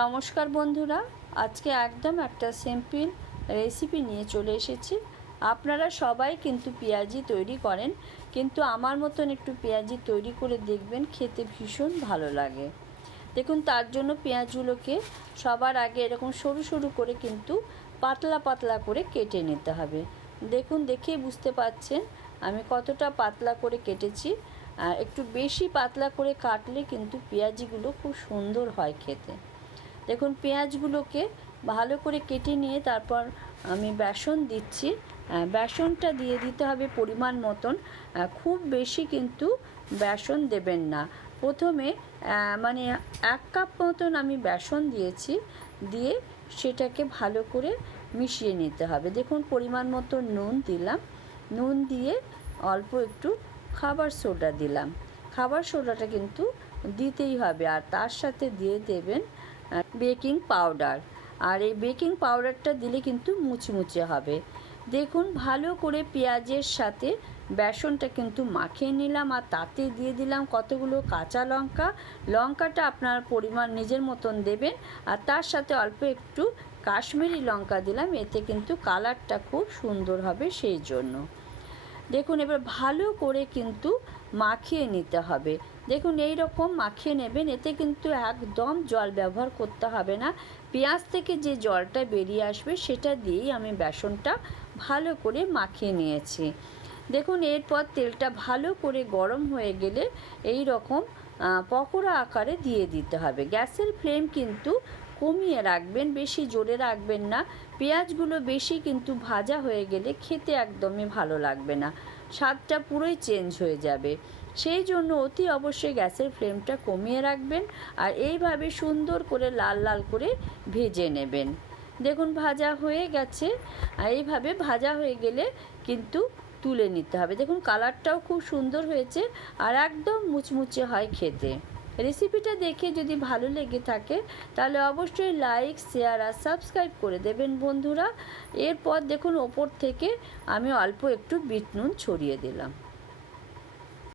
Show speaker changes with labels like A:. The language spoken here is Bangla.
A: নমস্কার বন্ধুরা, আজকে একদম একটা সিম্পল রেসিপি নিয়ে চলে এসেছি। আপনারা সবাই কিন্তু পেঁয়াজি তৈরি করেন, কিন্তু আমার মতন একটু পেঁয়াজি তৈরি করে দেখবেন, খেতে ভীষণ ভালো লাগে। দেখুন, তার জন্য পেঁয়াজগুলোকে সবার আগে এরকম সরু সরু করে কিন্তু পাতলা পাতলা করে কেটে নিতে হবে। দেখুন, দেখেই বুঝতে পাচ্ছেন, আমি কতটা পাতলা করে কেটেছি। আর একটু বেশি পাতলা করে কাটলে কিন্তু পেঁয়াজিগুলো খুব সুন্দর হয় খেতে। দেখুন, পেঁয়াজগুলোকে ভালো করে কেটে নিয়ে তারপর আমি বেসন দিচ্ছি। বেসনটা দিয়ে দিতে হবে পরিমাণ মতন। খুব বেশি কিন্তু বেসন দেবেন না। প্রথমে মানে এক কাপ মতন আমি বেসন দিয়েছি। দিয়ে সেটাকে ভালো করে মিশিয়ে নিতে হবে। দেখুন, পরিমাণ মতো নুন দিলাম। নুন দিয়ে অল্প একটু খাবার সোডা দিলাম। খাবার সোডাটা কিন্তু দিতেই হবে। আর তার সাথে দিয়ে দেবেন বেকিং পাউডার। আর এই বেকিং পাউডারটা দিলে কিন্তু মুচমুচে হবে। দেখুন, ভালো করে পেঁয়াজের সাথে বেসনটা কিন্তু মাখিয়ে নিলাম আর তাতে দিয়ে দিলাম কতগুলো কাঁচা লঙ্কা। লঙ্কাটা আপনার পরিমাণ নিজের মতন দেবেন আর তার সাথে অল্প একটু কাশ্মীরি লঙ্কা দিলাম, এতে কিন্তু কালারটা খুব সুন্দর হবে সেই জন্য। দেখুন, এবার ভালো করে কিন্তু মাখিয়ে নিতে হবে। দেখুন, এই রকম মাখিয়ে নেবেন, এতে কিন্তু একদম জল ব্যবহার করতে হবে না। পেঁয়াজ থেকে যে জলটা বেরিয়ে আসবে, সেটা দিয়েই আমি বেসনটা ভালো করে মাখিয়ে নিয়েছি। দেখুন, এরপর তেলটা ভালো করে গরম হয়ে গেলে এই রকম পকোড়া আকারে দিয়ে দিতে হবে। গ্যাসের ফ্লেম কিন্তু কমিয়ে রাখবেন, বেশি জোরে রাখবেন না। পেঁয়াজগুলো বেশি কিন্তু ভাজা হয়ে গেলে খেতে একদমই ভালো লাগবে না। স্বাদটা পুরোই চেঞ্জ হয়ে যাবে। সেই জন্য অতি অবশ্যই গ্যাসের ফ্লেমটা কমিয়ে রাখবেন আর এইভাবে সুন্দর করে লাল লাল করে ভেজে নেবেন। দেখুন ভাজা হয়ে গেছে। আর এইভাবে ভাজা হয়ে গেলে কিন্তু তুলে নিতে হবে। দেখুন কালারটাও খুব সুন্দর হয়েছে আর একদম মুচমুচে হয় খেতে। রেসিপিটা দেখে যদি ভালো লেগে থাকে, তাহলে অবশ্যই লাইক শেয়ার আর সাবস্ক্রাইব করে দেবেন বন্ধুরা। এরপর দেখুন ওপর থেকে আমি অল্প একটু বিট নুন ছড়িয়ে দিলাম।